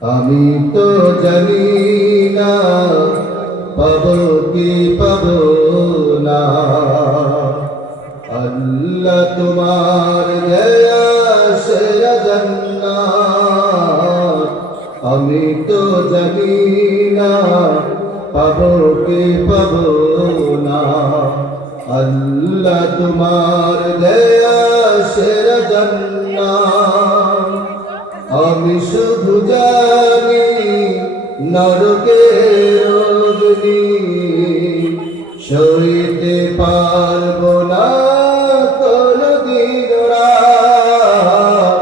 আমি তো জানি না পাবো কি পাবো না, আল্লাহ তোমার দয়া সেরা জান্নাত। আমি তো জানি না পাবো কি পাবো না, আল্লাহ তোমার দয়া সেরা জান্নাত। আমি শুধু জানি নরকের অগ্নি সইতে পারবো না কোনদিন রাত।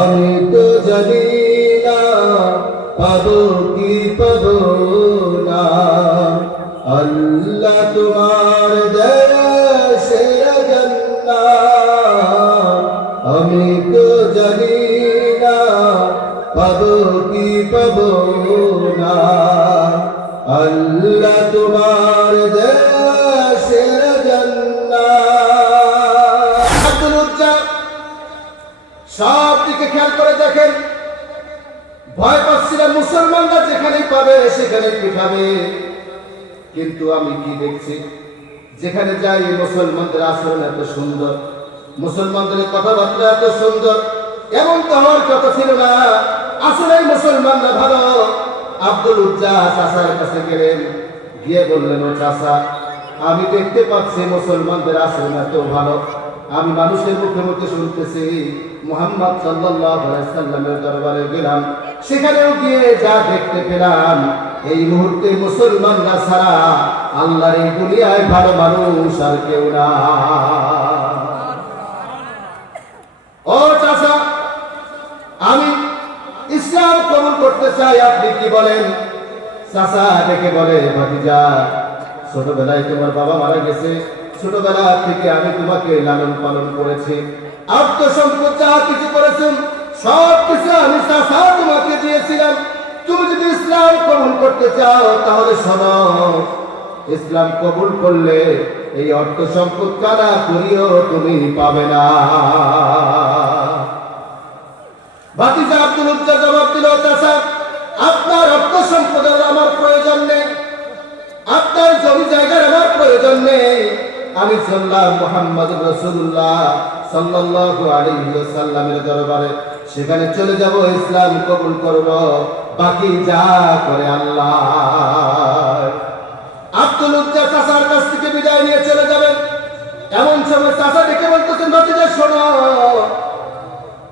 আমি তো জানি না পাবো কি পাবো না, আল্লাহ তোমার দয়া সেরা জান্নাত। আমি তো জানি না পাবো কি পাবো না, আল্লাহ তোমার দয়া সেরা জান্নাত। আব্দুল উজ্জা সব দিকে খেয়াল করে দেখেন, ভয় পাচ্ছিলাম মুসলমানরা যেখানেই পাবে সেখানেই পিঠাবে। কিন্তু আমি কি দেখছি, যেখানে যাই মুসলমানদের আচরণ এত সুন্দর, মুসলমানদের কথাবার্তা এত সুন্দর, এমন তো হওয়ার কথা ছিল না। আসলে মুসলমানরা ভালো। আব্দুল উজ্জা চাচার কাছে গেলেন, গিয়ে বললেন, ও চাচা, আমি দেখতে পাচ্ছি মুসলমানদের আচরণ এত ভালো, আমি মানুষের মুখে মুখে শুনতেছি। মুহাম্মদ সাল্লাল্লাহু আলাইহি সাল্লামের দরবারে গেলাম, সেখানেও গিয়ে যা দেখতে পেলাম, এই মুহূর্তে মুসলমানরা ছাড়া আল্লাহর এই দুনিয়ায় ভালো মানুষ আর কেউ না। ও চাচা, আমি ইসলাম কবুল করতে চাই, আপনি কি বলেন? চাচা ডেকে বলে, ভাতিজা, ছোটবেলায় তোমার বাবা মারা গেছে, ছোটবেলা থেকে আমি তোমাকে লালন পালন করেছি, আত্মসম্পদ যা কিছু করেছেন সব কিছু আমি চাচা তোমাকে দিয়েছিলাম। তুমি যদি ইসলাম কবুল করতে চাও তাহলে শোনো, ইসলাম কবুল করলে এই অর্থ সম্পদ কানা করিও তুমি পাবে না। ভাতিজা আব্দুল উজ্জা জবাব দিল, চাচা, আপনার অর্থ সম্পদের আমার প্রয়োজন নেই, আপনার জমি জায়গার আমার প্রয়োজন নেই। আমি চললাম মুহাম্মদুর রাসূলুল্লাহ সাল্লাল্লাহু আলাইহি ওয়াসাল্লামের দরবারে, সেখানে চলে যাব, ইসলাম কবুল করব, বাকি যা করে আল্লাহ। আব্দুল উজ্জা চাচার কাছ থেকে বিদায় নিয়ে চলে যাবেন। এমন সময় চাচা ডেকে বলতেছেন, ভাতিজা শোনো,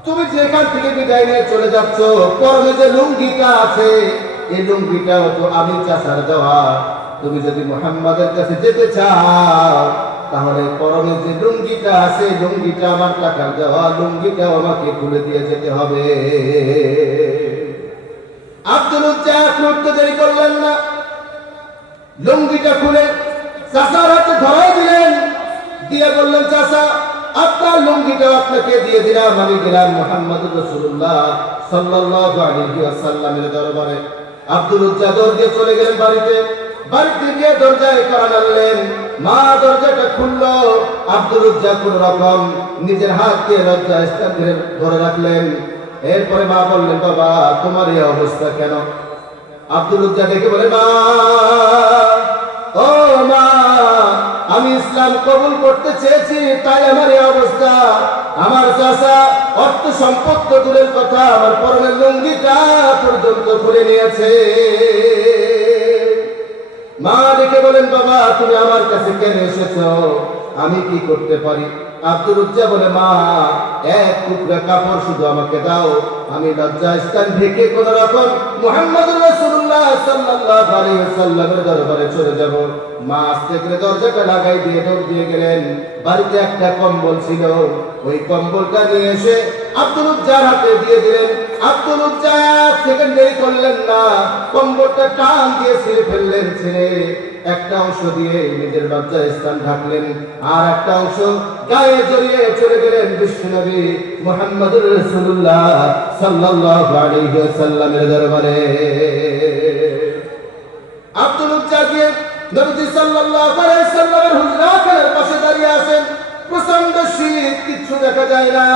তুমি যেখান থেকে বিদায় নিয়ে চলে যাচ্ছ, পরনে যে লুঙ্গিটা আছে, এই লুঙ্গিটাও তো আমি চাচার দেওয়া। তুমি যদি মুহাম্মাদের কাছে যেতে চাও তাহলে পরনে যে লুঙ্গিটা আছে, লুঙ্গিটা আমার টাকার দেওয়া, লুঙ্গিটাও আমাকে খুলে দিয়ে যেতে হবে। আব্দুল উজ্জা এক মুহূর্ত দেরি করলেন না, লুঙ্গিটা খুলে চাচার হাতে ধরাই দিলেন, দিয়ে বললেন, চাচা, আপনার লুঙ্গিটা আপনাকে দিয়ে দিলাম, আমি গেলাম মুহাম্মদুর রাসূলুল্লাহ সাল্লাল্লাহু আলাইহি ওয়াসাল্লামের দরবারে। আব্দুল উজ্জা দৌড় দিয়ে চলে গেলেন বাড়িতে। বাড়িতে গিয়ে দরজায় কড়া নাড়লেন, মা দরজাটা খুললো। আব্দুল উজ্জা কোন রকম নিজের হাত দিয়ে দরজা স্থানে ধরে রাখলেন। এরপরে মা বললেন, বাবা, তোমার এই অবস্থা কেন? আব্দুল উজ্জা দেখে বলে, মা, ও মা, আমি ইসলাম কবুল করতে চেয়েছি, তাই আমার এই অবস্থা। আমার চাচা অর্থ সম্পদ তো দূরের কথা, আমার পরনের লুঙ্গিটা পর্যন্ত খুলে নিয়েছে। মা ডেকে বলেন, বাবা, তুমি আমার কাছে কেন এসেছো? আমি কি করতে পারি? আব্দুল উজ্জা বলে, মা, এক টুকরা কাপড় শুধু আমাকে দাও, আমি লজ্জাস্থান ঢেকে কোন রকম মুহাম্মদুর রাসূলুল্লাহ সাল্লাল্লাহু আলাইহি ওয়াসাল্লামের দরবারে চলে যাব। মা আস্তে করে দরজাটা লাগাই দিয়ে দৌড় দিয়ে গেলেন। বাড়িতে একটা কম্বল ছিল, ওই কম্বলটা নিয়ে এসে আব্দুল উজ্জার হাতে দিয়ে দিলেন। আব্দুল উজ্জা সেকেন্ড দেরি করলেন না, কম্বলটা টান দিয়ে ছিঁড়ে ফেললেন। ছিঁড়ে একটা অংশ দিয়ে নিজের লজ্জাস্থান ঢাকলেন, আর একটা অংশ গায়ে জড়িয়ে চলে গেলেন বিশ্বনবী মুহাম্মদুর রাসূলুল্লাহ সাল্লাল্লাহু আলাইহি ওয়াসাল্লামের দরবারে। আব্দুল উজ্জা গিয়ে নবী সাল্লাল্লাহু আলাইহি ওয়াসাল্লামের হুজরাতের পাশে দাঁড়িয়ে আছেন। প্রচন্ড শীত, কিচ্ছু দেখা যায় না,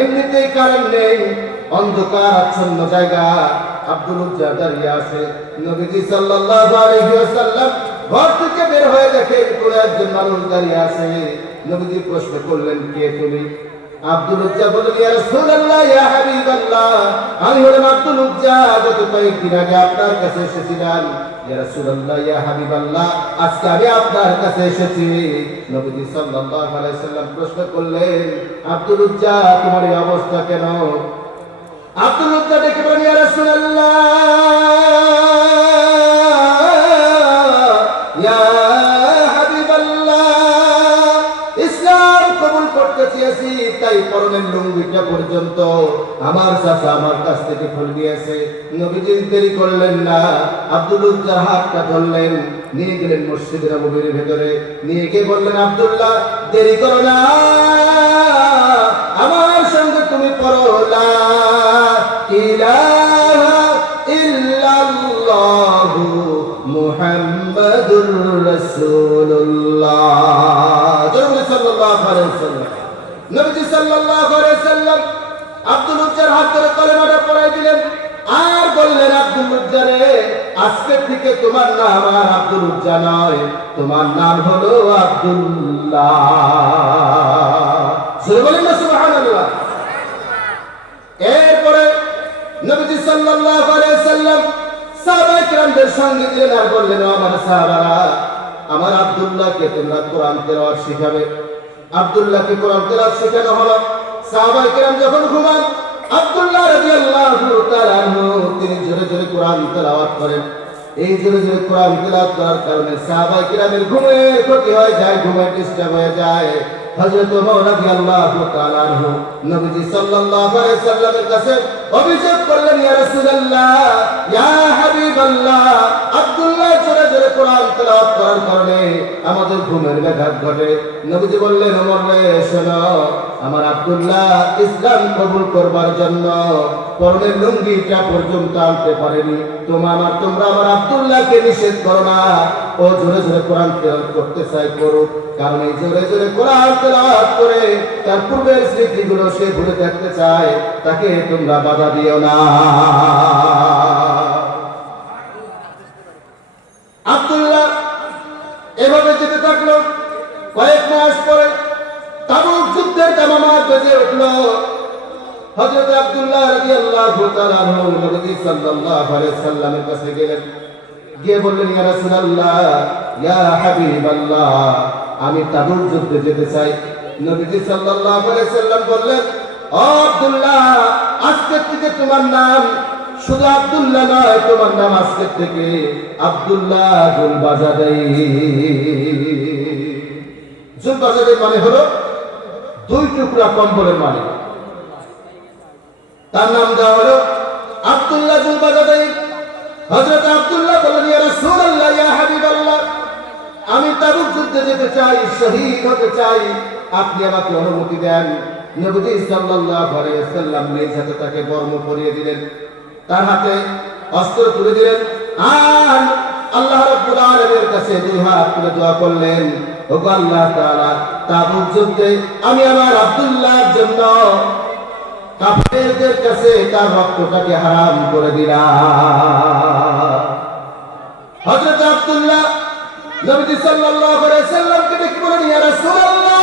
এমনিতেই কারেন্ট নেই, অন্ধকার আচ্ছন্ন জায়গা। আব্দুল উজ্জা দাঁড়িয়ে আছে। নবীজি সাল্লাল্লাহু আলাইহি ওয়াসাল্লাম ঘর থেকে বের হয়ে দেখেন কোন একজন মানুষ দাঁড়িয়ে আছে। নবীজি প্রশ্ন করলেন, কে তুমি? আব্দুল উজ্জা বললেন, ইয়া রাসূলুল্লাহ, ইয়া হাবিবাল্লাহ, আমি হলাম আব্দুল উজ্জা, গত কয়েকদিন আগে আপনার কাছে এসেছিলাম। ইয়া রাসূলুল্লাহ, ইয়া হাবিবাল্লাহ, আজকে আমি আপনার কাছে এসেছি। নবীজি সাল্লাল্লাহু আলাইহি ওয়াসাল্লাম প্রশ্ন করলেন, আব্দুল উজ্জা, তোমার এই অবস্থা কেন? আব্দুল উজ্জা ডেকে বলেন, ইয়া রাসূলুল্লাহ, ইয়া হাবিবাল্লাহ, ইসলাম কবুল করতে চেয়েছি, তাই পরনের লুঙ্গিটা পর্যন্ত আমার চাচা আমার কাছ থেকে খুলে নিয়েছে। নবীজি দেরি করলেন না, আব্দুল উজ্জার হাতটা ধরলেন, নিয়ে গেলেন মসজিদের নববীর ভেতরে। নিয়ে গিয়ে বললেন, আব্দুল্লাহ, দেরি করো না, আমার সঙ্গে তুমি পড়ো লা ইলাহা ইল্লাল্লাহু মুহাম্মাদুর রাসূলুল্লাহ। সাল্লাল্লাহু আলাইহি ওয়াসাল্লাম, নবীজি সাল্লাল্লাহু আলাইহি ওয়াসাল্লাম আব্দুল উজ্জার হাত ধরে কলেমাটা পড়াই দিলেন আর বললেন, আব্দুল উজ্জা রে, আজকে থেকে তোমার নাম আর আব্দুল উজ্জা নয়, তোমার নাম হলো আব্দুল্লাহ। বলেন না সুবহানাল্লাহ। এরপরে নবীজি সাল্লাল্লাহু আলাইহি ওয়াসাল্লাম সাহাবায়ে কিরামদের সঙ্গে দিলেন আর বললেন, আমার সাহাবারা, আমার আব্দুল্লাহকে তোমরা কোরআন তেলাওয়াত শিখাবে। আব্দুল্লাহকে কোরআন তেলাওয়াত শেখানো হলো। সাহাবায়ে কিরাম যখন ঘুমান, আব্দুল্লাহ রাদিয়াল্লাহু তাআলা আনহু তিনি জোরে জোরে কোরআন তেলাওয়াত করেন। এই জোরে জোরে কোরআন তেলাওয়াত করার কারণে সাহাবায়ে কিরামের ঘুমের ক্ষতি হয়ে যায়, ঘুমের ডিস্টার্ব হয়ে যায়। হযরত ওমর রাদিয়াল্লাহু তাআলা আনহু নবীজি সাল্লাল্লাহু আলাইহি সাল্লামের কাছে অভিযোগ করলেন, ইয়া রাসূলুল্লাহ, ইয়া হাবিবাল্লাহ, আব্দুল্লাহ জোরে জোরে কোরআন তেলাওয়াত করার কারণে আমাদের ঘুমের ব্যাঘাত ঘটে। নবীজি বললেন, ওমর রে, শোনো, আমার আব্দুল্লাহ ইসলাম কবুল করবার জন্য পরনের লুঙ্গিটা পর্যন্ত আনতে পারেনি। তোমরা আমার আব্দুল্লাহকে নিষেধ করো না, ও জোরে জোরে কোরআন তেলাওয়াত করতে চাই, করুক, কারণ এই জোরে জোরে কোরআন তেলাওয়াত করে তার পূর্বের স্মৃতিগুলো সে ভুলে থাকতে চায়, তাকে তোমরা বাধা দিও না। আব্দুল্লাহ এভাবে যেতে থাকলো। কয়েক মাস পরে তাবুক যুদ্ধের দামামা বেজে উঠলো। হযরত আব্দুল্লাহ রাদিয়াল্লাহু তাআলা আনহু নবী সাল্লাল্লাহু আলাইহি সাল্লামের কাছে গেলেন, গিয়ে বললেন, ইয়া রাসূলুল্লাহ, ইয়া হাবিবাল্লাহ, আমি তাবুক যুদ্ধে যেতে চাই। নবীজি সাল্লাল্লাহু আলাইহি সাল্লাম বললেন, ও আব্দুল্লাহ, আজকে থেকে তোমার নাম শুধু আব্দুল্লাহ নয়, তোমার নাম আজকে থেকে আব্দুল্লাহ জুলবাজাদাই। জুলবাজাদাই মানে হলো দুই টুকরা কম্বলের মালিক। তার নাম দেওয়া হলো আব্দুল্লাহ জুলবাজাদাই। হযরত আব্দুল্লাহ বললেন, ইয়া রাসূলুল্লাহ, ইয়া হাবিবাল্লাহ, আমি তাবুক যুদ্ধে যেতে চাই, শহীদ হতে চাই, আপনি আমাকে অনুমতি দেন। নবী সাল্লাল্লাহু আলাইহি ওয়াসাল্লাম নিজ হাতে তাকে বর্ম পরিয়ে দিলেন, তার হাতে অস্ত্র তুলে দিলেন আর আল্লাহ রাব্বুল আলামিনের কাছে দুই হাত তুলে দোয়া করলেন, ওগো আল্লাহ তাআলা, তাবুক যুদ্ধে আমি আমার আব্দুল্লাহর জন্য কাফেরদের কাছে তার রক্তটাকে হারাম করে দিলাম। হযরত আব্দুল্লাহ নবী সাল্লাল্লাহু আলাইহি সাল্লামকে ডেকে বলেন, ইয়া রাসূলুল্লাহ,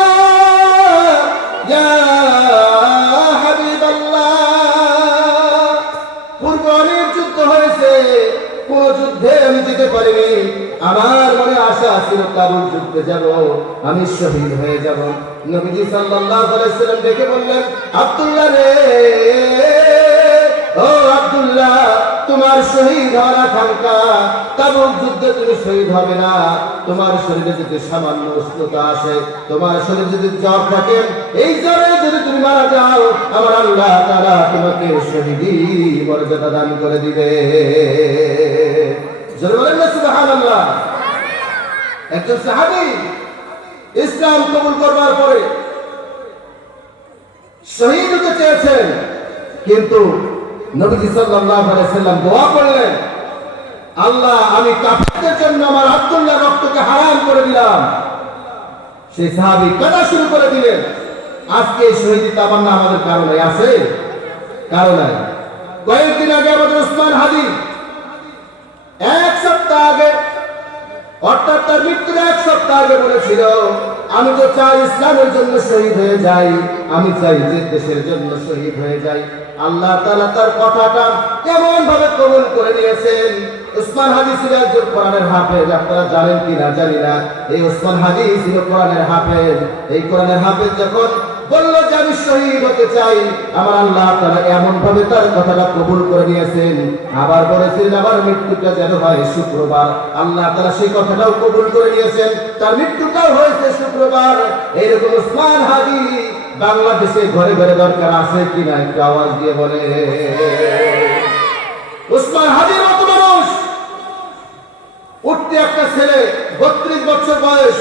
ইয়া হাবিবাল্লাহ, পূর্বে অনেক যুদ্ধ হয়েছে, কোন যুদ্ধে আমি যেতে পারিনি। আমার মনে আশা ছিল তাবুক যুদ্ধে যাব, আমি শহীদ হয়ে যাব। নবীজি সাল্লাল্লাহু আলাইহি সাল্লাম ডেকে বললেন, আব্দুল্লাহ রে, ও আব্দুল্লাহ, তোমার শহীদ হওয়ার আকাঙ্ক্ষা, তাবুক যুদ্ধে তুমি শহীদ হবে না। তোমার শরীরে যদি সামান্য উষ্ণতা আসে, তোমার শরীরে যদি জ্বর থাকে, এই জ্বরে যদি তুমি মারা যাও, আমার আল্লাহ তাআলা তোমাকে শহীদি মর্যাদা দান করে দিবে। জোরে বলেন না সুবহানাল্লাহ। একজন সাহাবী ইসলাম কবুল করবার পরে শহীদ হতে চেয়েছেন, কিন্তু নবী সাল্লাল্লাহু আলাইহি সাল্লাম দোয়া করলেন, আল্লাহ, আমি কাফেরদের জন্য আমার আব্দুল্লাহ রক্তকে হারাম করে দিলাম। সেই সাহাবী কাঁদা শুরু করে দিলেন। আজকে শহীদ তামান্না আমাদের কারণে আছে, কারণ নাই। কয়েকদিন আগে আমাদের ওসমান হাদি এক সপ্তাহ আগে, অর্থাৎ তার মৃত্যুর এক সপ্তাহ আগে বলেছিল, আমি তো চাই ইসলামের জন্য শহীদ হয়ে যাই, আমি চাই যে দেশের জন্য শহীদ হয়ে যাই। আল্লাহ তাআলা তার কথাটা কেমন ভাবে কবুল করে নিয়েছেন। ওসমান হাদি ছিল একজন কোরআনের হাফেজ, আপনারা জানেন কিনা জানি না। এই ওসমান হাদি ছিল কোরআনের হাফেজ। এই কোরআনের হাফেজ যখন বলল যে আমি শহীদ হতে চাই, আমার আল্লাহ তাআলা এমন ভাবে তার কথাটা কবুল করে নিয়েছেন। আবার বলেছিলেন আমার মৃত্যুটা যেন হয় শুক্রবার, আল্লাহ তাআলা সেই কথাটাও কবুল করে নিয়েছেন, তার মৃত্যুটাও হয়েছে শুক্রবার। এইরকম ওসমান হাদি বাংলাদেশে ঘরে ঘরে দরকার আছে কিনা একটু আওয়াজ দিয়ে বলে। ওসমান হাদির মতো মানুষ উঠতে একটা ছেলে 32 বছর বয়স,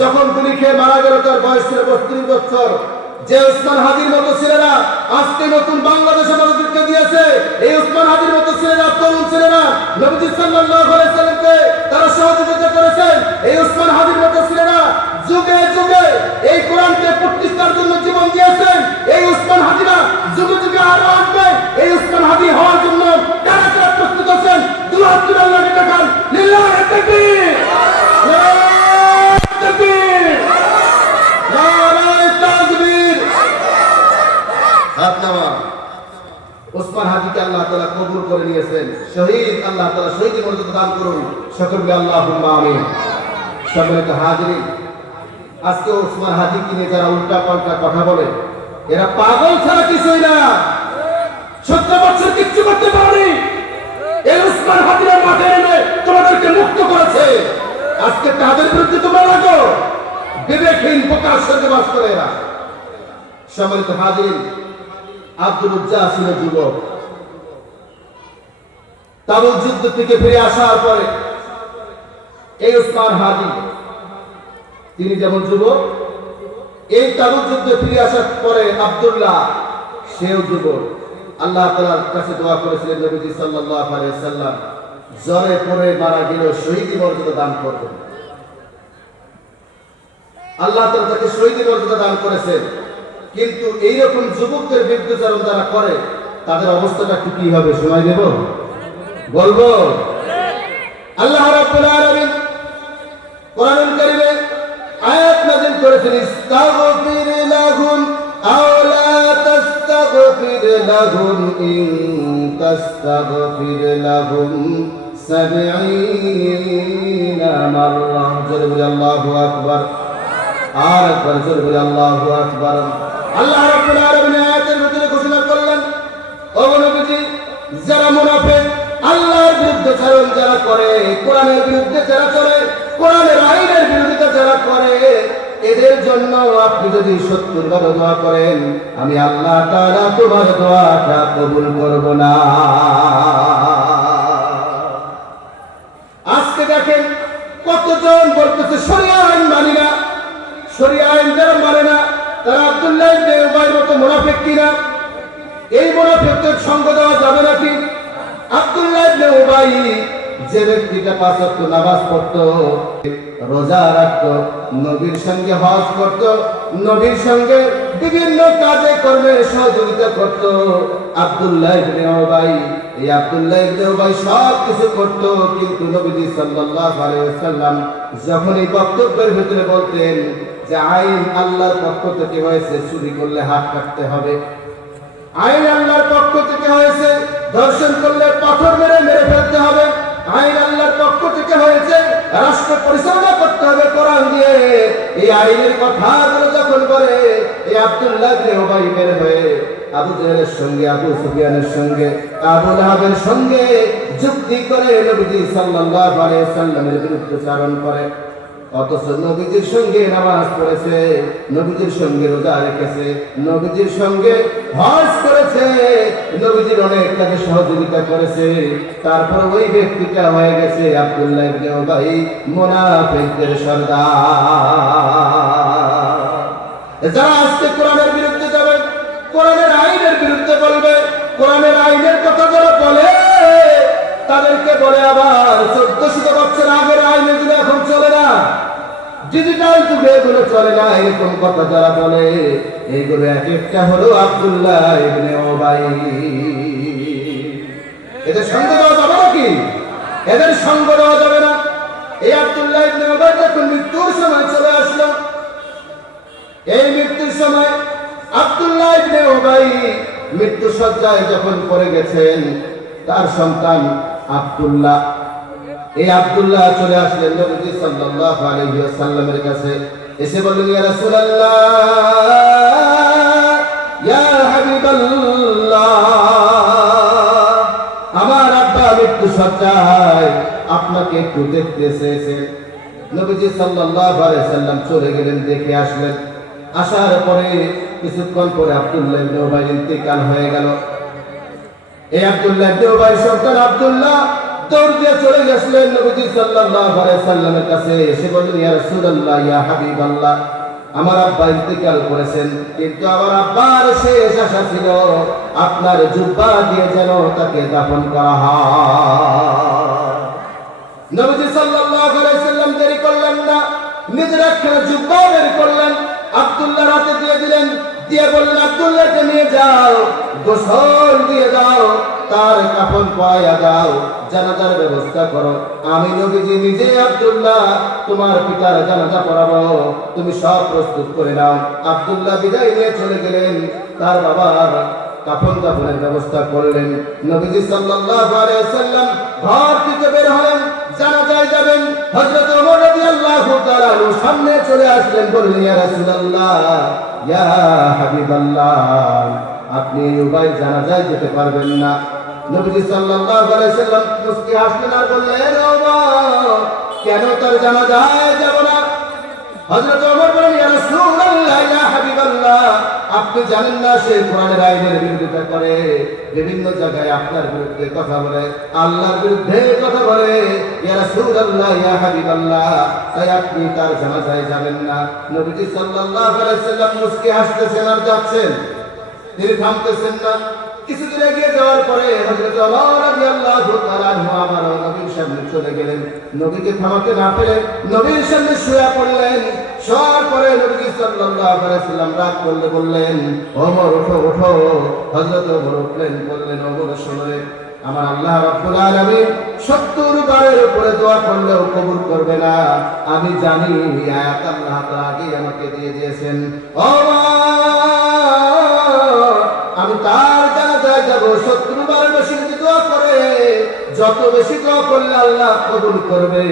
যখন গুলি খেয়ে মারা গেল তার বয়স ছিল 32 বছর। যে ওসমান হাদির মতো ছেলেরা আজকে নতুন বাংলাদেশ আমাদেরকে দিয়েছে, এই ওসমান হাদির মতো ছেলেরা, তরুণ ছেলেরা নবী সাল্লাল্লাহু আলাইহি ওয়াসাল্লামকে তারা সহযোগিতা করেছেন। এই ওসমান হাদির মতো ছেলেরা যুগে যুগে এই কোরআনকে প্রতিষ্ঠার জন্য জীবন দিয়েছেন। এই ওসমান হাদিরা যুগে যুগে আরো আসবে। এই ওসমান হাদি হওয়ার জন্য তারা তারা প্রস্তুত আছেন। দুআ করে আল্লাহকে ডাকান, লিল্লাহি তাকবীর, নারায়ে তাকবীর, নারায়ে তাকবীর। আপনারা ওসমান হাদিকে আল্লাহ তাআলা কবুল করে নিয়েছেন, শহীদ। আল্লাহ তাআলা শহীদের মর্যাদা দান করুন, সকলকে আল্লাহুম্মা আমিন। সম্মানিত হাজিরিন, আজকে ওসমান হাদিকে নিয়ে যারা উল্টা পাল্টা কথা বলে, এরা পাগল ছাড়া কিছুই না। 17 বছর কিচ্ছু করতে পারেনি, এই ওসমান হাদিরা মাঠে এনে তোমাদেরকে মুক্ত করেছে। আজকে তাদের বিরুদ্ধে তোমরা লাগো, বিবেকহীন প্রকাশ করতে বাস করে এরা। সম্মানিত হাজিরিন, আব্দুল উজ্জা ছিল যুবক। তাবুক যুদ্ধ থেকে ফিরে আসার পরে এই ওসমান হাদি তিনি যেমন যুবক, এই তাবুক যুদ্ধে ফিরে আসার পরে আব্দুল্লাহ সেও যুবক। আল্লাহ তাআলার কাছে দোয়া করেছিলেন নবী সাল্লাল্লাহু আলাইহি ওয়াসাল্লাম জ্বরে পড়ে মারা গেলেও শহীদ মর্যাদা দান করবেন। আল্লাহ তাআলা তাকে শহীদ মর্যাদা দান করেছেন। কিন্তু এইরকম যুবকদের বিরুদ্ধাচরণ যারা করে তাদের অবস্থাটা কি হবে শোনাই দেব, বলবো। আল্লাহ রাব্বুল আলামিন কোরআনুল কারীমে আয়াত নাযিল করেছেন, ইস্তাগফির লাহুম আও লা তাস্তাগফির লাহুম ইন তাস্তাগফির লাহুম 70 মাররা। জোরে বলি আল্লাহু আকবার। আর একবার জোরে বলি আল্লাহু আকবার। আল্লাহ রাব্বুল আলামিন আয়াতের ভিতরে ঘোষণা করলেন, ও নবীজি, যারা মুনাফিক, আল্লাহর বিরুদ্ধাচরণ যারা করে, কোরআনের বিরুদ্ধে যারা চলে, কোরআনের আইনের বিরোধিতা যারা করে, এদের জন্য আপনি যদি 70 বার দোয়া করেন, আমি আল্লাহ তাআলা তোমার দোয়াটা কবুল করব না। আজকে দেখেন কতজন বলতেছে শরিয়া আইন মানি না। শরিয়া আইন যারা মানে না তারা আব্দুল্লাহ ইবনে উবাইর মতো মুনাফিক কিনা? এই মুনাফিকদের সঙ্গ দেওয়া যাবে নাকি? আব্দুল্লাহ ইবনে উবাই যে ব্যক্তিটা 5 ওয়াক্ত নামাজ পড়তো, রোজা রাখতো, নবীর সঙ্গে হজ করতো, নবীর সঙ্গে বিভিন্ন কাজে কর্মে সহযোগিতা করতো, আব্দুল্লাহ ইবনে উবাই, এই আব্দুল্লাহ ইবনে উবাই সব কিছু করতো। কিন্তু নবী সাল্লাল্লাহু আলাইহি ওয়াসাল্লাম যখন এই বক্তব্যের ভিতরে বলতেন যে আইন আল্লাহর পক্ষ থেকে হয়েছে, চুরি করলে হাত কাটতে হবে, আইন আল্লাহর পক্ষ থেকে হয়েছে, ধর্ষণ করলে পাথর মেরে মেরে ফেলতে হবে, আইন আল্লাহর পক্ষ থেকে হয়েছে, রাষ্ট্র পরিচালনা করতে হবে কোরআন দিয়ে, এই আইনের কথাগুলো যখন বলে, এই আব্দুল্লাহ ইবনে উবাই বের হয়ে আবু জাহেলের সঙ্গে, আবু সুফিয়ানের সঙ্গে, আবু লাহাবের সঙ্গে যুক্তি করে নবী সাল্লাল্লাহু আলাইহি ওয়াসাল্লামের বিরুদ্ধে চারণ করে। অথচ নবীজির সঙ্গে নামাজ পড়েছে, নবীজির সঙ্গে রোজা রেখেছে, নবীজির সঙ্গে হজ করেছে, নবীজির অনেক কাজে সহযোগিতা করেছে, তারপর ওই ব্যক্তিটা হয়ে গেছে আব্দুল্লাহ ইবনে উবাই, মুনাফিকদের সর্দার। যারা আজকে কোরআনের বিরুদ্ধে যাবে, কোরআনের আইনের বিরুদ্ধে বলবে, কোরআনের আইনের কথা যারা বলে, তাদেরকে বলে আবার 1400 বছর আগের আইন এগুলো এখন চলে না, ডিজিটাল যুগে এগুলো চলে না, এরকম কথা যারা বলে, এইগুলো এক একটা হলো আব্দুল্লাহ ইবনে উবাই। এদের সঙ্গ দেওয়া যাবে নাকি? এদের সঙ্গ দেওয়া যাবে না। এই আব্দুল্লাহ ইবনে উবাই যখন মৃত্যুর সময় চলে আসলো, এই মৃত্যুর সময় আব্দুল্লাহ ইবনে উবাই মৃত্যু সজ্জায় যখন পড়ে গেছেন, তার সন্তান আব্দুল্লাহ, এই আব্দুল্লাহ চলে আসলেন নবী সাল্লাল্লাহু আলাইহি ওয়াসাল্লামের কাছে। এসে বললেন, ইয়া রাসূলুল্লাহ, ইয়া হাবিবাল্লাহ, আমার আব্বা মৃত্যু সজ্জায় আপনাকে একটু দেখতে এসেছে। নবীজি সাল্লাল্লাহু আলাইহি ওয়াসাল্লাম চলে গেলেন, দেখে আসলেন। আসার পরে কিছুক্ষণ পরে আব্দুল্লাহ ইবনে উবাইর ইন্তেকাল হয়ে গেল। এই আব্দুল্লাহ ইবনে উবাইর সন্তান আব্দুল্লাহ দৌড় দিয়ে চলে গেছিলেন নবীজি সাল্লাল্লাহু আলাইহি ওয়াসাল্লামের কাছে। এসে বললেন, ইয়া রাসূলুল্লাহ, ইয়া হাবিবাল্লাহ, আমার আব্বা ইন্তেকাল করেছেন, কিন্তু আমার আব্বার শেষ আশা ছিল আপনার জুব্বা দিয়ে যেন তাকে দাফন করা হয়। নবীজি সাল্লাল্লাহু আলাইহি ওয়াসাল্লাম দেরি করলেন না, নিজের একখানা জুব্বা বের করলেন, আব্দুল্লাহর হাতে দিয়ে দিলেন, দিয়ে বললেন, আব্দুল্লাহকে নিয়ে যাও, গোসল দিয়ে দাও, তার কাফন পরাইয়া দাও, জানাজার ব্যবস্থা করো। আমি নবীজি নিজে আব্দুল্লাহ তোমার পিতার জানাজা পড়াবো, তুমি সব প্রস্তুত করে নাও। আব্দুল্লাহ বিদায় নিয়ে চলে গেলেন, তার বাবার কাফন কাফনের ব্যবস্থা করলেন। নবীজি সাল্লাল্লাহু আলাইহি ওয়াসাল্লাম ঘর থেকে বের হলেন, জানাজায় যাবেন। হযরত ওমর রাদিয়াল্লাহু তাআলা সামনে চলে আসলেন, বললেন, ইয়া রাসূলুল্লাহ, ইয়া হাবিবাল্লাহ, আপনি উবাই জানাজায় যেতে পারবেন না। নবীজি সাল্লাল্লাহু আলাইহি ওয়াসাল্লাম মুস্কি হাসলেন আর বললেন, ওমর, কেন তার জানাজায় যাব না? হযরত ওমর বললেন, ইয়া রাসূলুল্লাহ, ইয়া হাবিবাল্লাহ, আপনি জানেন না সে কোরআনের আইনের বিরোধিতা করে, বিভিন্ন জায়গায় আপনার বিরুদ্ধে কথা বলে, আল্লাহর বিরুদ্ধে কথা বলে। ইয়া রাসূলুল্লাহ, ইয়া হাবিবাল্লাহ, তাই আপনি তার জানাজায় যাবেন না। নবীজি সাল্লাল্লাহু আলাইহি ওয়াসাল্লাম মুস্কি হাসতেছেন আর যাচ্ছেন, তিনি থামতেছেন না। কিছুদিন এগিয়ে যাওয়ার পরে হযরত ওমর রাদিয়াল্লাহু তাআলা আনহু আবার নবীর সামনে চলে গেলেন। নবীকে থামাতে না পেরে নবীর সামনে শুয়ে পড়লেন। শোয়ার পরে নবী সাল্লাল্লাহু আলাইহি ওয়াসাল্লাম রাগ করলে বললেন, ওমর ওঠো ওঠো। হযরত ওমর উঠলেন, বললেন, ওমর শোনো, আমার আল্লাহ রাব্বুল আলামিন 70 বারের উপরে দোয়া করলেও কবুল করবে না। আমি জানি, এই আয়াত আল্লাহ তাআলা আগে আমাকে দিয়ে দিয়েছেন। আমি তার জানাজায় যাব, 70 বারের বেশি দোয়া করে, যত বেশি দোয়া করলে আল্লাহ কবুল করবে,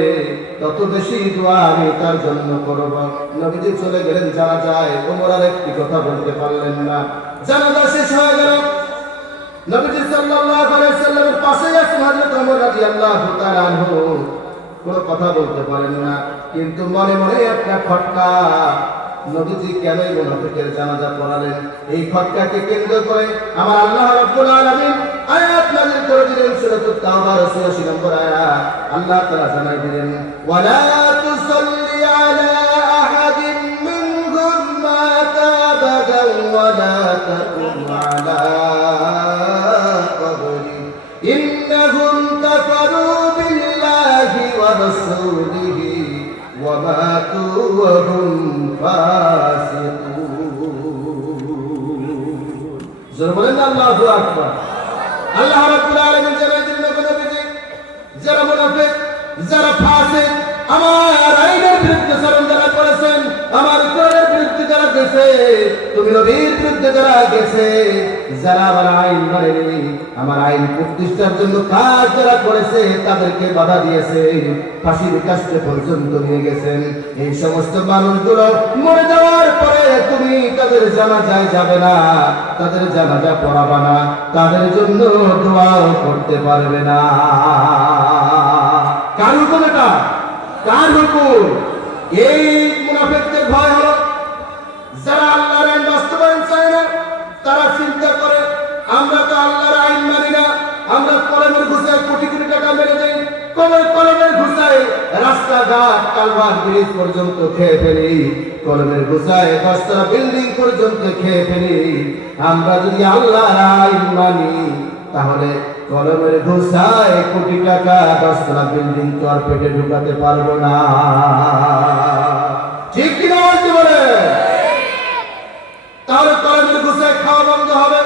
তত বেশি দোয়া আমি তার জন্য করব। নবীজি চলে গেলেন জানাজায়। ওমর আর একটি কথা বলতে পারলেন না। জানাজা শেষ হয়ে গেল। নবীজি সাল্লাল্লাহু আলাইহি ওয়াসাল্লামের পাশে আছেন হযরত ওমর রাদিয়াল্লাহু তাআলা আনহু, কোনো কথা বলতে পারেন না, কিন্তু মনে মনে একটা খটকা। নবীজি কেন মুনাফিকের জানাজা পড়ালেন? এই খটকাকে কেন্দ্র করে আমার আল্লাহ রাব্বুল আলামিন আয়াত নাযিল করে দিলেন, সূরাতুত তাওবার ৮৬ নম্বর আয়াত। আল্লাহ তাআলা জানাই দিলেন, ওয়ালা তুসাল্লি আলা আহাদিন মিনহুম মাতা আবাদান ওয়ালা তাকুম আলা কবরি ইন্নাহুম কাফারু বিল্লাহি ওয়া রাসূলিহি ওয়া মাতু ওয়া হুম বলেন আল্লাহু আকবার। আল্লাহ রাব্বুল আলামিন জানাই দিলেন, নবীজি, যারা মুনাফিক, যারা ফাসিক, আমার আইনের বিরুদ্ধে চরণ যারা করেছেন, আমার কোরআনের বিরুদ্ধে যারা গেছে, তুমি নবীর বিরুদ্ধে যারা গেছে, যারা আমার আইন মানেনি, আমার আইন প্রতিষ্ঠার জন্য কাজ যারা করেছে, তাদেরকে বাধা দিয়েছে, ফাঁসির কাস্টে পর্যন্ত নিয়ে গেছেন, এই সমস্ত মানুষগুলো মরে যাওয়ার পরে তুমি তাদের জানাজায় যাবে না, তাদের জানাজা পড়াবে না, তাদের জন্য দোয়াও করতে পারবে না। কার হুকুম এটা? কার হুকুম? এই মুনাফিকদের ভয় হলো, যারা আল্লাহর আইন বাস্তবায়ন চায় না, তারা চিন্তা করে আমরা তো আল্লাহর আইন মানি না, আমরা কলমের ঘুষায় কোটি কোটি টাকা মেরে দেই, কলমের ঘুষায় রাস্তাঘাট কালভার্ট ব্রিজ পর্যন্ত খেয়ে ফেলি, কলমের ঘুষায় 10তলা বিল্ডিং পর্যন্ত খেয়ে ফেলি। আমরা যদি আল্লাহর আইন মানি, তাহলে কলমের ঘুষায় কোটি টাকা 10তলা বিল্ডিং তো আর পেটে ঢুকাতে পারবো না। ঠিক কিনা বলতে বলে? তাহলে কলমের ঘুষায় খাওয়া বন্ধ হবে,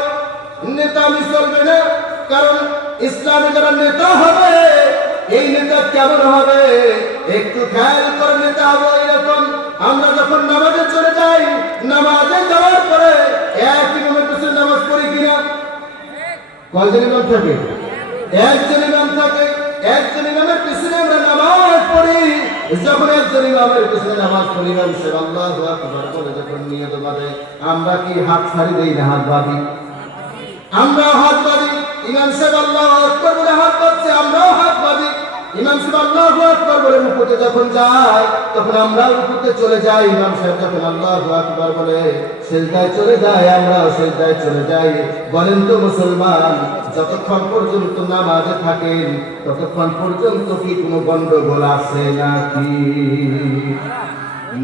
নেতামি চলবে না, কারণ ইসলামে যারা নেতা হবে, এই নেতা কেমন হবে একটু খেয়াল করে নেতা হবে এরকম। আমরা যখন নামাজে চলে যাই, নামাজে যাওয়ার পরে এক ইমামের পিছনে নামাজ পড়ি কিনা? কয়জন ইমাম থাকে? একজন ইমাম থাকে। একজন ইমামের পিছনে আমরা নামাজ পড়ি। যখন একজন ইমামের পিছনে নামাজ পড়ি, ইমাম সাহেব আল্লাহু আকবার বলে যখন নিয়ত বাঁধে, আমরা কি হাত ছাড়ি দেই না হাত বাঁধি? আমরা হাত বাঁধি। ইমাম সাহেব আল্লাহু আকবার বলে হাত বাঁধছে, আমরাও হাত বাঁধি। ইমাম সাহেব আল্লাহু আকবার বলে রুকুতে যখন যায়, তখন আমরা রুকুতে চলে যাই। ইমাম সাহেব যখন আল্লাহু আকবার বলে সিজদায় চলে যায়, আমরাও সিজদায় চলে যাই। বলেন তো মুসলমান, যতক্ষণ পর্যন্ত নামাজে থাকেন ততক্ষণ পর্যন্ত কি কোনো গন্ডগোল আছে নাকি?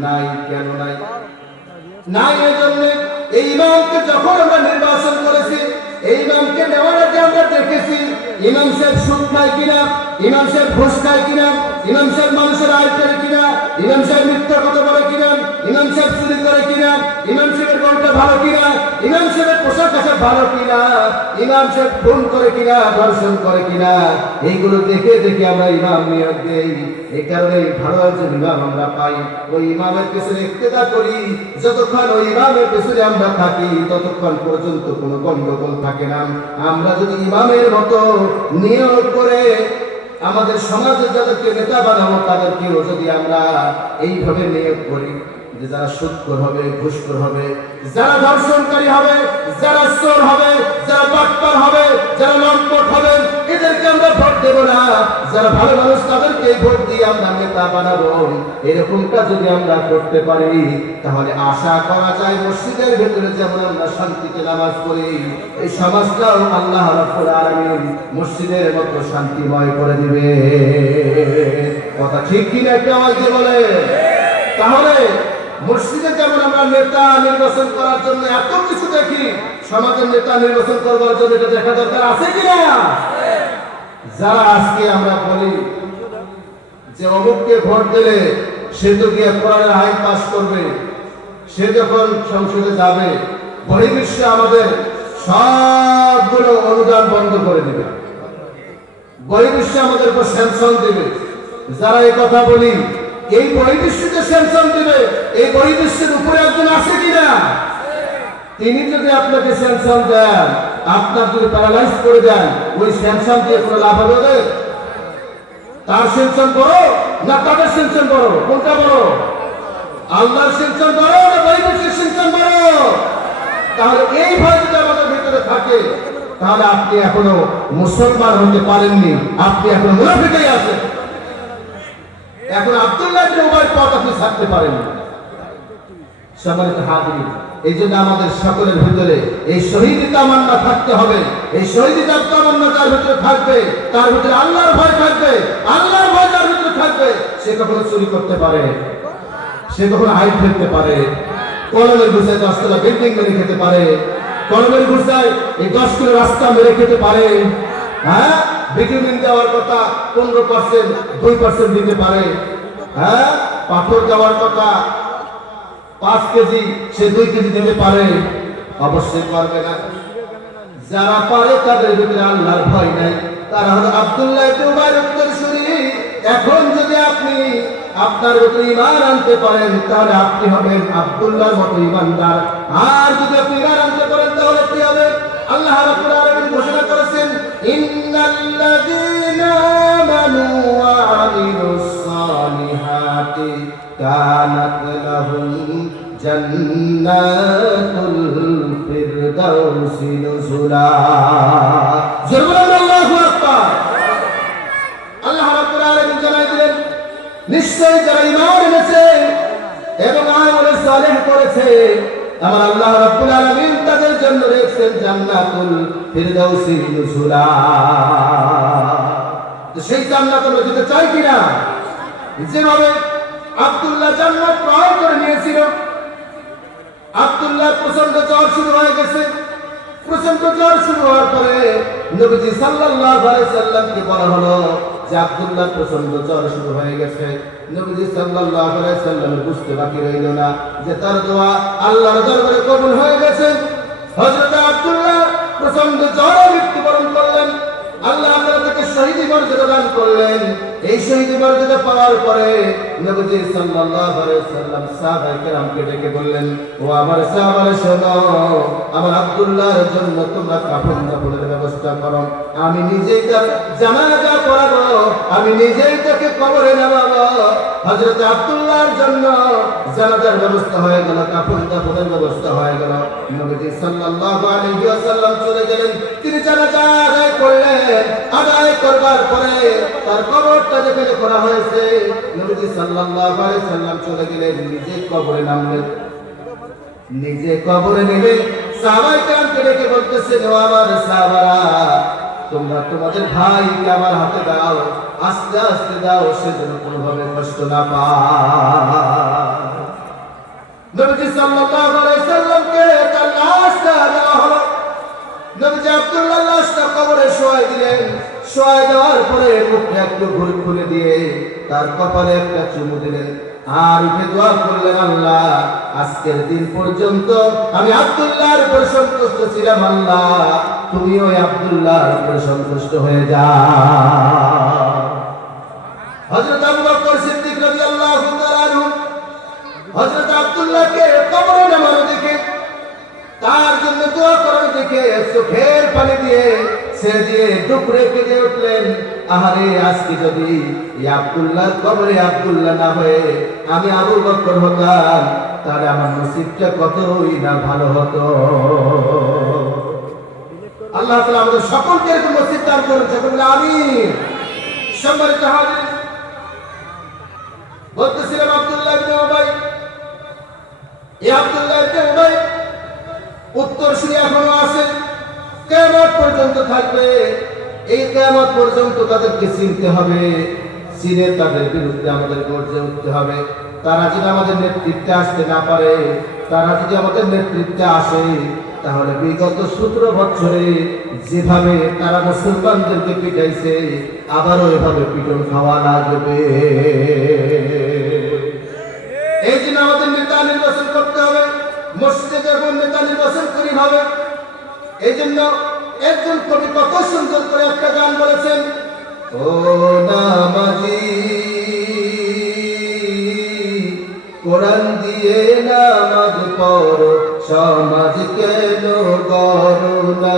নাই। কেন নাই? নাই এজন্য এই ইমামকে যখন আমরা নির্বাচন করেছি, এই ইমামকে নেওয়ার আগে আমরা দেখেছি ইমাম সাহেব সুদ খায় কিনা, ইমাম সাহেব ঘুষ খায় কিনা, ইমাম সাহেব মানুষের আয় করে কিনা, ইমাম সাহেব মিথ্যা কথা বলে কিনা, ইমাম সাহেব চুরি করে কিনা, ইমাম সাহেবের গল্পটা ভালো কিনা, ইমাম সাহেবের পোশাক আশাক ভালো কিনা, ইমাম সাহেব খুন করে কিনা, ধর্ষণ করে কিনা, এইগুলো দেখে দেখে আমরা ইমাম নিয়োগ দেই। এই কারণে ভালো একজন ইমাম আমরা পাই, ওই ইমামের পেছনে ইক্তেদা করি। যতক্ষণ ওই ইমামের পেছনে আমরা থাকি ততক্ষণ পর্যন্ত কোনো গন্ডগোল থাকে না। আমরা যদি ইমামের মতো নিয়োগ করে আমাদের সমাজে যাদেরকে নেতা বানাবো, তাদেরকেও যদি আমরা এইভাবে নিয়োগ করি যে যারা সুদখোর হবে, ঘুষখোর হবে, যারা ধর্ষণকারী হবে, যারা চোর হবে, যারা বাটপার হবে, যারা লম্পট হবে, এদেরকে আমরা ভোট দেব না। যারা ভালো মানুষ তাদেরকে ভোট দিয়ে আমরা নেতা বানাবো। এরকমটা যদি আমরা করতে পারি, তাহলে আশা করা যায় মসজিদের ভেতরে যেমন আমরা শান্তিতে নামাজ পড়ি, এই সমাজটাও আল্লাহ রাব্বুল আলামিন মসজিদের মতো শান্তিময় করে দিবে। কথা ঠিক কিনা একটা আওয়াজে বলে? তাহলে মসজিদে যেমন আমরা নেতা নির্বাচন করার জন্য এত কিছু দেখি, সমাজের নেতা নির্বাচন করবার জন্য এটা দেখা দরকার আছে কিনা? যারা আজকে আমরা বলি যে অমুককে ভোট দিলে সে তো গিয়ে কোরআনের আইন পাস করবে, সে যখন সংসদে যাবে বহির্বিশ্বে আমাদের সবগুলো অনুদান বন্ধ করে দিবে, বহির্বিশ্বে আমাদের উপর স্যাংশন দেবে। যারা এই কথা বলি, এই বহির্বিশ্বকে স্যাংশন দিবে, এই বহির্বিশ্বের উপরে একজন আছে কিনা? তিনি যদি আপনাকে স্যাংশন দেন, আপনার যদি প্যারালাইজ করে দেন, ওই স্যাংশন দিয়ে কোনো লাভ হবে? তার স্যাংশন বড় না তাদের স্যাংশন বড়? কোনটা বড়? আল্লাহর স্যাংশন বড় না বহির্বিশ্বের স্যাংশন বড়? তাহলে এই ভয় যদি আমাদের ভিতরে থাকে, তাহলে আপনি এখনো মুসলমান হতে পারেননি, আপনি এখনো মুনাফিকই আছেন। এখন আব্দুল্লাহ ইবনে উবাইর পথ আপনি ছাড়তে পারেন। সম্মানিত হাজিরিন, এই জন্য আমাদের সকলের ভিতরে এই শহীদি তামান্না থাকতে হবে। এই শহীদি তামান্না যার ভিতরে থাকবে, তার ভিতরে আল্লাহর ভয় থাকবে। আল্লাহর ভয় যার ভিতরে থাকবে, সে কখনো চুরি করতে পারে, সে কখনো হাইট ফেলতে পারে, কলমের ঘুষায় 10 তলা বিল্ডিং মেরে খেতে পারে, কলমের ঘুষায় এই 10 কিলো রাস্তা মেরে খেতে পারে। হ্যাঁ, ভিটামিন দেওয়ার কথা 15%, 2% দিতে পারে। হ্যাঁ, পাথর দেওয়ার কথা 5 কেজি, সে 2 কেজি দিতে পারে? অবশ্যই পারবে না। যারা পারে তাদের ভিতরে আল্লাহর ভয় নাই, তারা হলো আব্দুল্লাহ ইবনে উবাইর উত্তরসূরি। এখন যদি আপনি আপনার ভিতরে ঈমান আনতে পারেন, তাহলে আপনি হবেন আব্দুল্লাহর মতো ঈমানদার। আর যদি আপনি ঈমান আনতে পারেন, তাহলে কি হবে? আল্লাহ রাব্বুল আলামিন ঘোষণা করেছেন, ইন্নাল্লাযীনা আমানু ওয়া আমিলুস সালিহাতি কানাত লাহুম জান্নাতুল ফিরদাউসি নুজুলা। আল্লাহু আকবার। আল্লাহ রাব্বুল আলামিন জানাই দিলেন, নিশ্চয়ই যারা ঈমান এনেছে এবং আমল সালেহ করেছে, আমার আল্লাহ রাব্বুল আলামিন তাদের জন্য রেখেছেন জান্নাতুল ফিরদাউসি নুজুলা। তো সেই জান্নাত আমরা যেতে চাই কিনা? যেভাবে আব্দুল্লাহ জান্নাত ক্রয় করে নিয়েছিল, আব্দুল্লাহ প্রচন্ড জ্বর শুরু হয়ে গেছে। প্রচন্ড জ্বর শুরু হওয়ার পরে নবীজি সাল্লাল্লাহু আলাইহি সাল্লামকে বলা হলো যে আব্দুল্লাহ প্রচন্ড জ্বর শুরু হয়ে গেছে। নবীজি সাল্লাল্লাহু আলাইহি সাল্লাম বুঝতে বাকি রইল না যে তার দোয়া আল্লাহর দরবারে কবুল হয়ে গেছে। হযরত আব্দুল্লাহ প্রচন্ড জ্বরে মৃত্যুবরণ করলেন। আল্লাহ আপনাদেরকে শহীদ মর্যাদা দান করলেন। এই শহীদ মর্যাদা পাওয়ার পরে নবীজি সাল্লাল্লাহু আলাইহি ওয়াসাল্লাম সাহাবায়ে কেরামকে ডেকে বললেন, ও আমার সাহাবারা শোনো, আমার আব্দুল্লাহর জন্য তোমরা কাফন দাফনের ব্যবস্থা করো, আমি নিজেই তার জানাজা পড়াবো, আমি নিজেই তাকে কবরে নামাবো। হযরত আব্দুল্লাহর জন্য জানাজার ব্যবস্থা হয়ে গেল, কাফন দাফনের ব্যবস্থা হয়ে গেল। নবীজি সাল্লাল্লাহু আলাইহি ওয়াসাল্লাম চলে গেলেন, তিনি জানাজা আদায় করলেন। আদায় করবার পরে তার কবরটা যেখানে করা হয়েছে, নবীজি সাল্লাল্লাহু আলাইহি ওয়াসাল্লাম চলে গেলেন, নিজে কবরে নামলেন। নিজে কবরে নেমে সাহাবায়ে কেরামকে ডেকে বলতেছেন, ও আমার সাহাবারা, তোমরা তোমাদের ভাইকে আমার হাতে দাও, আস্তে আস্তে দাও, সে যেন কোনোভাবে কষ্ট না পায়। নবীজি সাল্লাল্লাহু আলাইহি ওয়াসাল্লামকে তার লাশটা দেওয়া হলো। নবীজি আব্দুল্লাহ লাশটা কবরে শোয়াই দিলেন। শোয়াই দেওয়ার পরে মুখটা একটু খুলে দিয়ে তার কপালে একটা চুমু দিলেন, আর উঠে দোয়া করলেন, আল্লাহ, আজকের দিন পর্যন্ত আমি আব্দুল্লাহর উপর সন্তুষ্ট ছিলাম, আল্লাহ তুমি ওই আব্দুল্লাহর উপর সন্তুষ্ট হয়ে যাও। হযরত আবু বকর সিদ্দিক রাদিয়াল্লাহু তাআলা আনহু হযরত আব্দুল্লাহকে কবরে নামানো দেখে, তার জন্য দোয়া করানো দেখে চোখের পানি দিয়ে সে দিয়ে টুকরে কেঁদে উঠলেন, আহারে, আজকে যদি এই আব্দুল্লাহর কবরে আব্দুল্লাহ না হয়ে আমি আবু বকর হতাম, তাহলে আমার নসিবটা কতই না ভালো হতো। আল্লাহ তাআলা আমাদের সকলকে এরকম নসিব দান করুন, সকলে আমিন। সম্মানিত হাজির, বলতেছিলাম আব্দুল্লাহ ইবনে উবাই, এই আব্দুল্লাহ ইবনে উবাই উত্তরসূরি এখনো আছে, কিয়ামত পর্যন্ত থাকবে। এই কিয়ামত পর্যন্ত তাদেরকে চিনতে হবে, চিনে তাদের বিরুদ্ধে আমাদের গর্জে উঠতে হবে। তারা যদি আমাদের নেতৃত্বে আসতে না পারে, তারা যদি আমাদের নেতৃত্বে আসে, তাহলে বিগত 17 বছরে যেভাবে তারা মুসলমানদেরকে পিটাইছে, আবারও এভাবে পিটন খাওয়া লাগবে। এই জন্য আমাদের নেতা নির্বাচন করতে হবে, মসজিদে যখন নেতা নির্বাচন করি হবে। এই জন্য একজন কবি কত সুন্দর করে একটা গান বলেছেন, ও নামাজি কোরআন দিয়ে নামাজ পড়ো, সমাজ কেন গড়ো না,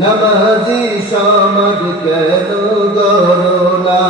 নামাজি সমাজ কেন গড়ো না।